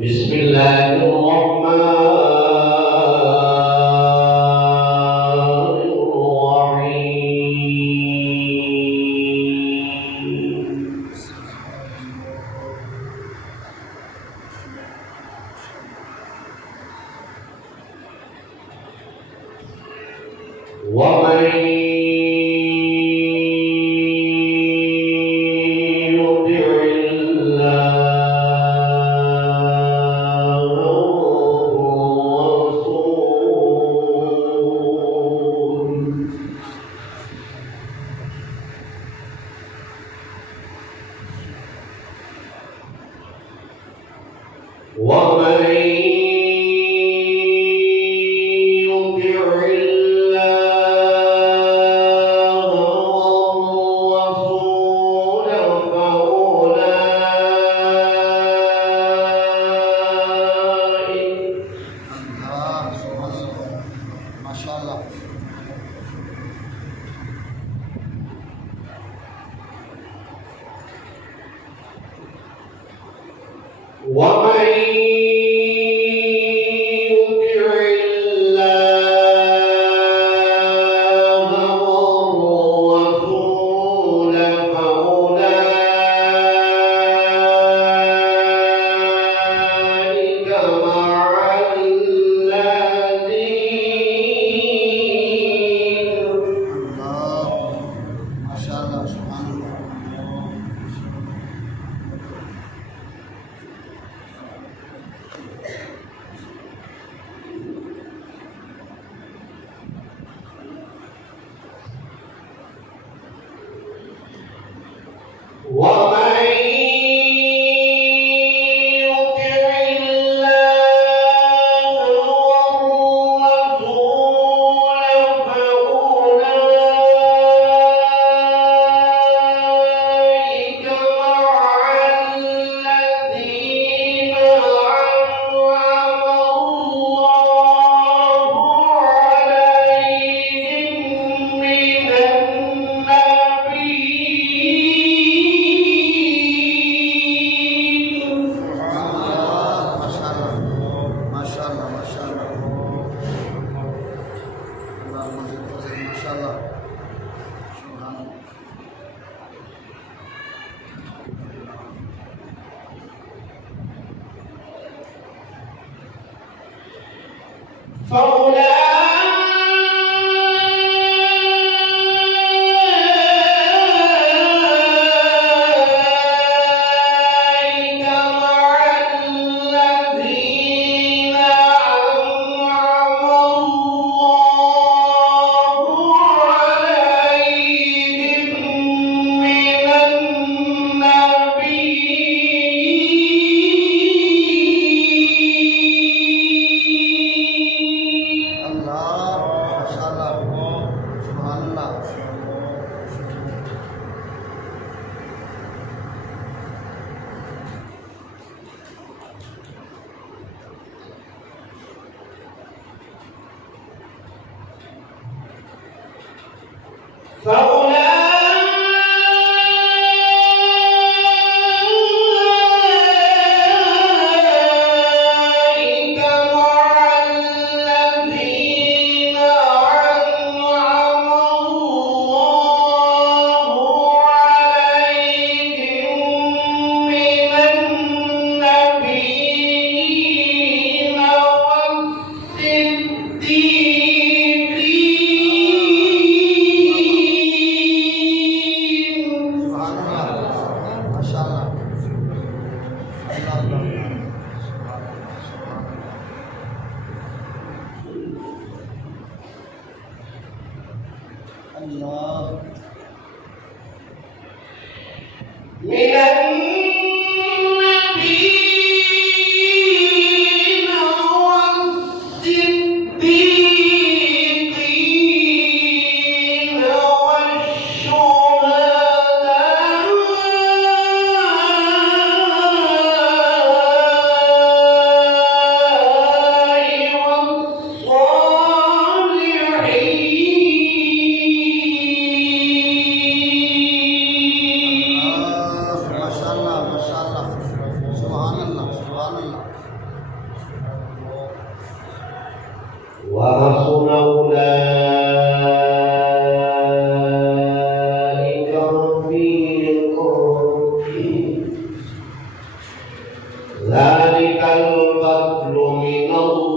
بسم الله الرحمن الرحيم ومن يطع الله والرسول فأولئك مع الذين ما شاء الله سبحان الله. ومن يطع الله والرسول فأولئك مع الذين أنعم الله عليهم من النبيين ما شاء الله ما شاء الله. اللهم زد وزد ما شاء الله. سبحان الله. فأولئك مع الذين أنعم الله عليهم من النبيين الله ما شاء الله. سبحان الله. فأولئك مع الذين أنعم الله عليهم من النبيين والصديقين سبحان الله. ما شاء الله. الله الله. سبحان الله. سبحان الله. الله. من النبيين والصديقين والشهداء والصالحين ذلك الفضل من الله